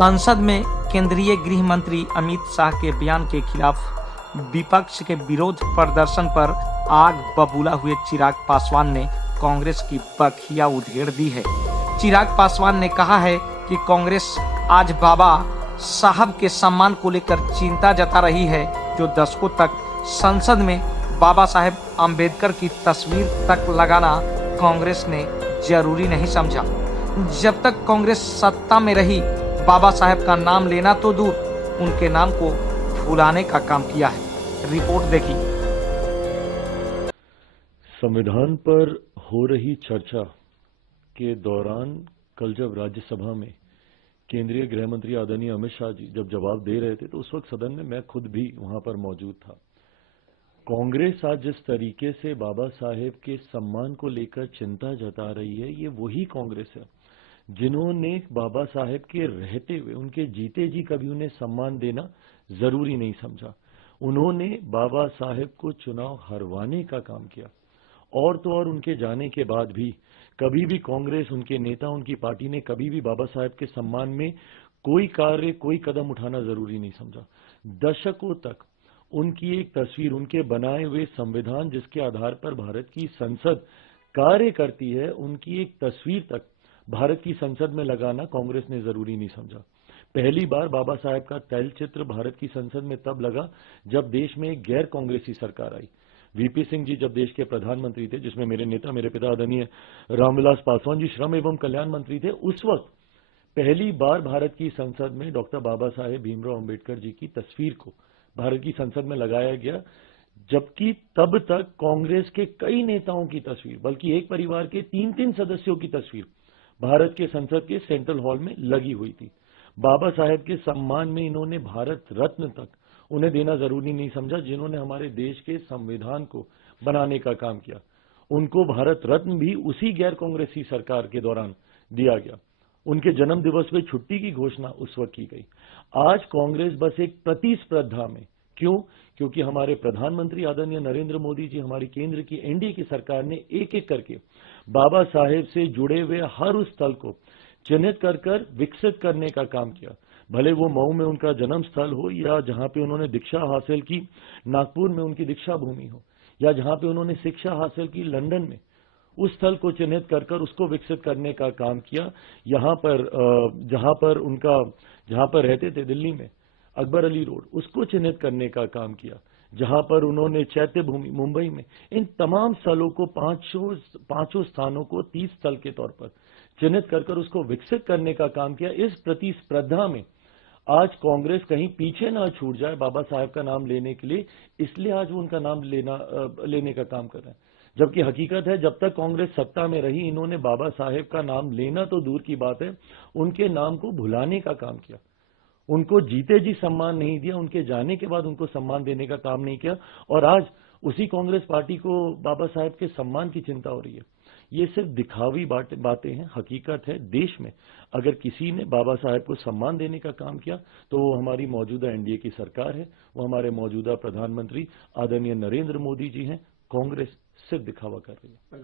संसद में केंद्रीय गृह मंत्री अमित शाह के बयान के खिलाफ विपक्ष के विरोध प्रदर्शन पर आग बबूला हुए चिराग पासवान ने कांग्रेस की बखिया उधेड़ दी है। चिराग पासवान ने कहा है कि कांग्रेस आज बाबा साहब के सम्मान को लेकर चिंता जता रही है, जो दशकों तक संसद में बाबा साहेब आम्बेडकर की तस्वीर तक लगाना कांग्रेस ने जरूरी नहीं समझा। जब तक कांग्रेस सत्ता में रही, बाबा साहेब का नाम लेना तो दूर, उनके नाम को भुलाने का काम किया है। रिपोर्ट देखिए। संविधान पर हो रही चर्चा के दौरान कल जब राज्यसभा में केंद्रीय गृह मंत्री आदरणीय अमित शाह जी जब जवाब दे रहे थे, तो उस वक्त सदन में मैं खुद भी वहां पर मौजूद था। कांग्रेस आज जिस तरीके से बाबा साहेब के सम्मान को लेकर चिंता जता रही है, ये वही कांग्रेस है जिन्होंने बाबा साहेब के रहते हुए, उनके जीते जी कभी उन्हें सम्मान देना जरूरी नहीं समझा। उन्होंने बाबा साहेब को चुनाव हरवाने का काम किया, और तो और उनके जाने के बाद भी कभी भी कांग्रेस, उनके नेता, उनकी पार्टी ने कभी भी बाबा साहेब के सम्मान में कोई कार्य, कोई कदम उठाना जरूरी नहीं समझा। दशकों तक उनकी एक तस्वीर, उनके बनाए हुए संविधान जिसके आधार पर भारत की संसद कार्य करती है, उनकी एक तस्वीर तक भारत की संसद में लगाना कांग्रेस ने जरूरी नहीं समझा। पहली बार बाबा साहेब का तैलचित्र भारत की संसद में तब लगा जब देश में एक गैर कांग्रेसी सरकार आई। वीपी सिंह जी जब देश के प्रधानमंत्री थे, जिसमें मेरे नेता, मेरे पिता आदरणीय रामविलास पासवान जी श्रम एवं कल्याण मंत्री थे, उस वक्त पहली बार भारत की संसद में डॉक्टर बाबा साहेब भीमराव अंबेडकर जी की तस्वीर को भारत की संसद में लगाया गया, जबकि तब तक कांग्रेस के कई नेताओं की तस्वीर, बल्कि एक परिवार के 3-3 सदस्यों की तस्वीर भारत के संसद के सेंट्रल हॉल में लगी हुई थी। बाबा साहेब के सम्मान में इन्होंने भारत रत्न तक उन्हें देना जरूरी नहीं समझा, जिन्होंने हमारे देश के संविधान को बनाने का काम किया। उनको भारत रत्न भी उसी गैर कांग्रेसी सरकार के दौरान दिया गया। उनके जन्म दिवस पे छुट्टी की घोषणा उस वक्त की गई। आज कांग्रेस बस एक प्रतिस्पर्धा में, क्यों? क्योंकि हमारे प्रधानमंत्री आदरणीय नरेंद्र मोदी जी, हमारी केंद्र की एनडीए की सरकार ने एक एक करके बाबा साहेब से जुड़े हुए हर उस स्थल को चिन्हित कर कर विकसित करने का काम किया। भले वो मऊ में उनका जन्म स्थल हो, या जहां पे उन्होंने दीक्षा हासिल की नागपुर में उनकी दीक्षा भूमि हो, या जहां पे उन्होंने शिक्षा हासिल की लंदन में, उस स्थल को चिन्हित कर कर उसको विकसित करने का काम किया। यहां पर जहां पर रहते थे दिल्ली में अकबर अली रोड, उसको चिन्हित करने का काम किया। जहां पर उन्होंने चैत्य भूमि मुंबई में, इन तमाम स्थलों को, पांचों स्थानों को 30 स्थल के तौर पर चिन्हित कर कर उसको विकसित करने का काम किया। इस प्रतिस्पर्धा में आज कांग्रेस कहीं पीछे ना छूट जाए बाबा साहेब का नाम लेने के लिए, इसलिए आज वो उनका नाम लेने का काम कर रहे हैं। जबकि हकीकत है, जब तक कांग्रेस सत्ता में रही, इन्होंने बाबा साहेब का नाम लेना तो दूर की बात है, उनके नाम को भुलाने का काम किया। उनको जीते जी सम्मान नहीं दिया, उनके जाने के बाद उनको सम्मान देने का काम नहीं किया, और आज उसी कांग्रेस पार्टी को बाबा साहेब के सम्मान की चिंता हो रही है। ये सिर्फ दिखावी बातें हैं। हकीकत है, देश में अगर किसी ने बाबा साहेब को सम्मान देने का काम किया तो वो हमारी मौजूदा एनडीए की सरकार है, वो हमारे मौजूदा प्रधानमंत्री आदरणीय नरेंद्र मोदी जी हैं। कांग्रेस सिर्फ दिखावा कर रही है।